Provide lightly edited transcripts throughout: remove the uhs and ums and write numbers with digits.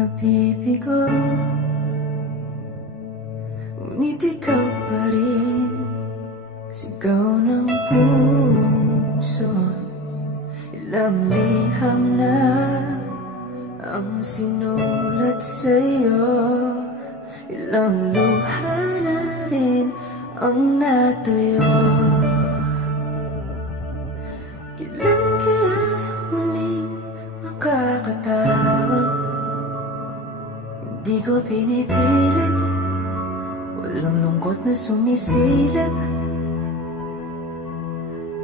nabibigo, ngunit ikaw pa rin, sigaw ng puso. Ilang liham na ang sinulat sa'yo, ilang luha na rin ang natuyo. Kailan kaya muling makakatawag? Hindi ko pinipilit, walang lungkot na sumisilip.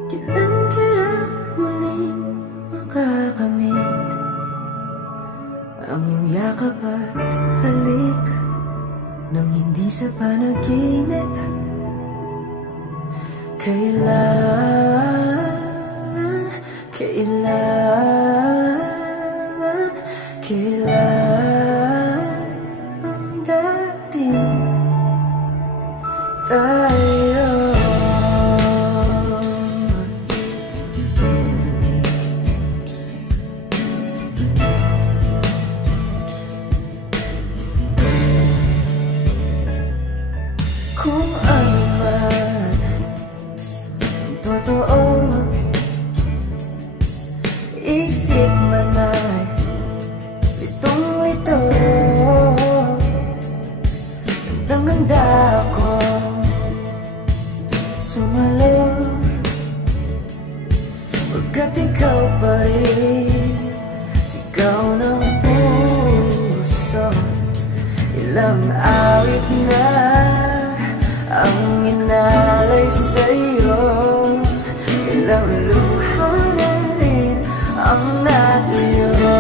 Kailan kaya muling makakamit ang iyong yakap at halik nang hindi sa panaginip? Kailan, kailan ang dating tayo? Kung ano man ang totoo, isip man ay litong-lito. Gandang-ganda ako sumalo, pagkat ikaw pa rin, sigaw ng puso. Ilang awit na ang inalay sa'yo, ilang luha na rin ang natuyo.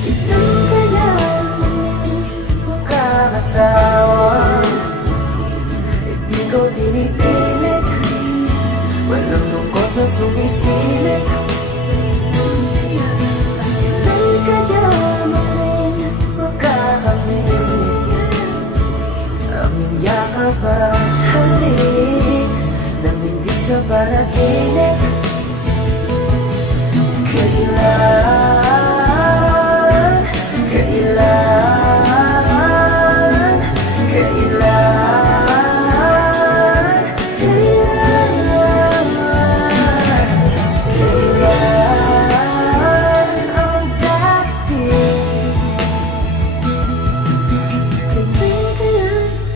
Kailan kaya muling makakatawag? Hindi ko pinipilit, walang lungkot na sumisilip. Kailan kaya muling makakamit ang iyong yakap at halik nang hindi sa panaginip? Kailan, kailan, kailan, kailan, kailan ang dating? Kailan kaya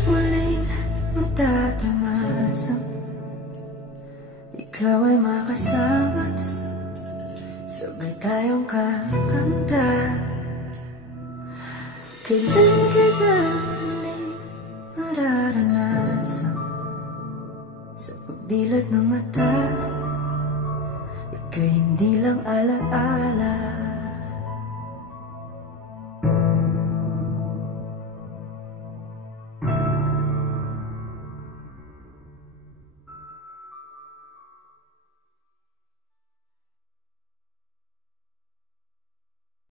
muling matatamasang ikaw ay makasama't sabay tayong kakanta? Kailan kaya muling mararanasan sa pagdilat ng mata ika'y hindi lang alaala?